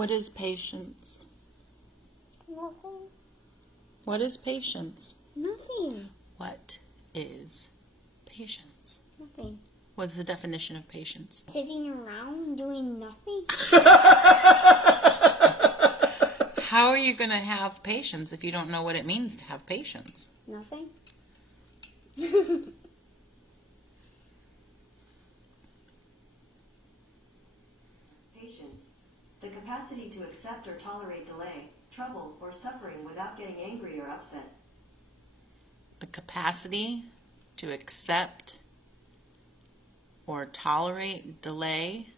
What is patience? Nothing. What is patience? Nothing. What is patience? Nothing. What's the definition of patience? Sitting around doing nothing. How are you going to have patience if you don't know what it means to have patience? Nothing. Patience. The capacity to accept or tolerate delay, trouble, or suffering without getting angry or upset. The capacity to accept or tolerate delay,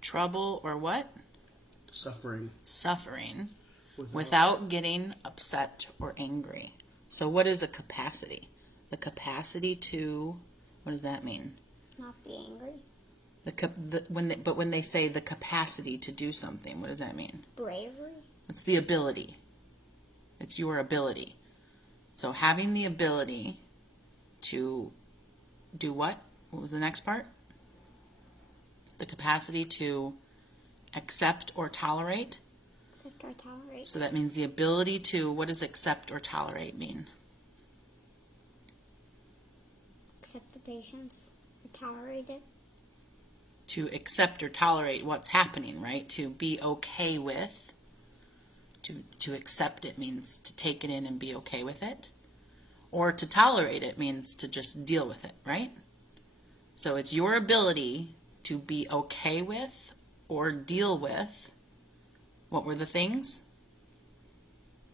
trouble, or what? Suffering. Suffering without getting upset or angry. So what is a capacity? The capacity to, what does that mean? Not be angry. When they say the capacity to do something, what does that mean? Bravery. It's the ability. It's your ability. So having the ability to do what? What was the next part? The capacity to accept or tolerate. Accept or tolerate. So that means the ability to, what does accept or tolerate mean? Accept the patience. Or tolerate it. To accept or tolerate what's happening, right? To be okay with. To accept it means to take it in and be okay with it. Or to tolerate it means to just deal with it, right? So it's your ability to be okay with or deal with, what were the things?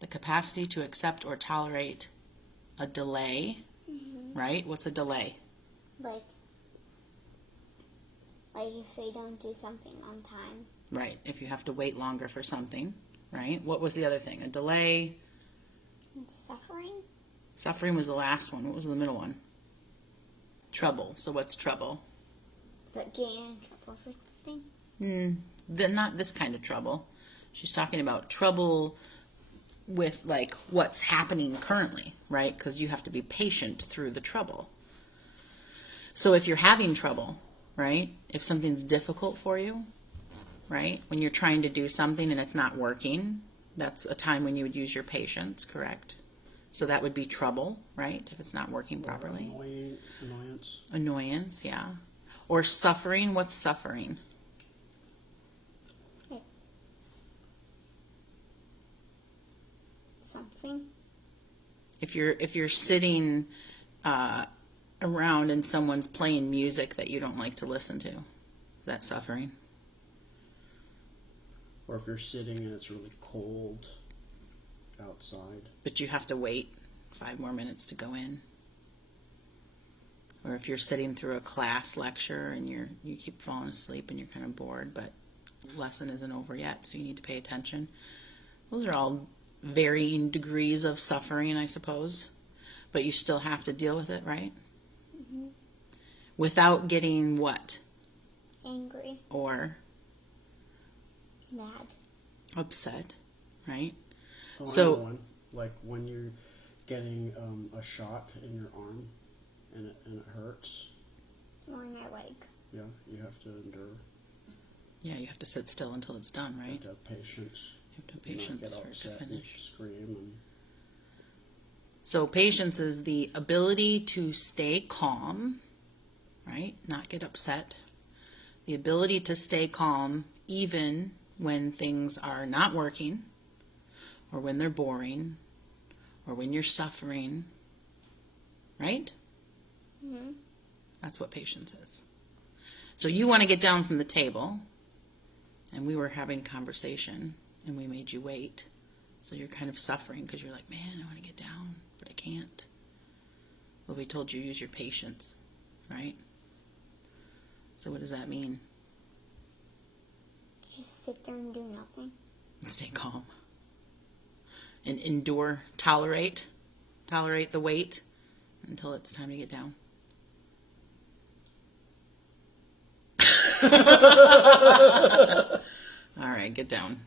The capacity to accept or tolerate a delay, right? What's a delay? Like if they don't do something on time. Right, if you have to wait longer for something, right? What was the other thing? A delay? And suffering. Suffering was the last one. What was the middle one? Trouble. So what's trouble? But getting in trouble for something. Not this kind of trouble. She's talking about trouble with like what's happening currently, right? Because you have to be patient through the trouble. So if you're having trouble, right? If something's difficult for you, right? When you're trying to do something and it's not working, that's a time when you would use your patience, correct? So that would be trouble, right? If it's not working properly. Annoyance. Annoyance, yeah. Or suffering. What's suffering? Like something. If you're sitting around and someone's playing music that you don't like to listen to, that's suffering. Or if you're sitting and it's really cold outside. But you have to wait 5 more minutes to go in. Or if you're sitting through a class lecture and you keep falling asleep and you're kind of bored, but lesson isn't over yet, so you need to pay attention. Those are all varying degrees of suffering, I suppose. But you still have to deal with it, right? Mm-hmm. Without getting what? Angry. Or Mad. upset, right? Oh, So- another one, like when you're getting a shot in your arm and it hurts. Or my leg. Yeah, you have to endure. Yeah, you have to sit still until it's done, You right? have to have patience. You have to have Not patience get for it to upset and finish. scream. And So patience is the ability to stay calm, right? Not get upset. The ability to stay calm even when things are not working, or when they're boring, or when you're suffering, right? Mm-hmm. That's what patience is. So you want to get down from the table, and we were having conversation, and we made you wait. So you're kind of suffering because you're like, man, I want to get down, but I can't. Well, we told you use your patience, right? So what does that mean? Just sit there and do nothing. Stay calm. And endure, tolerate the wait until it's time to get down. All right, get down.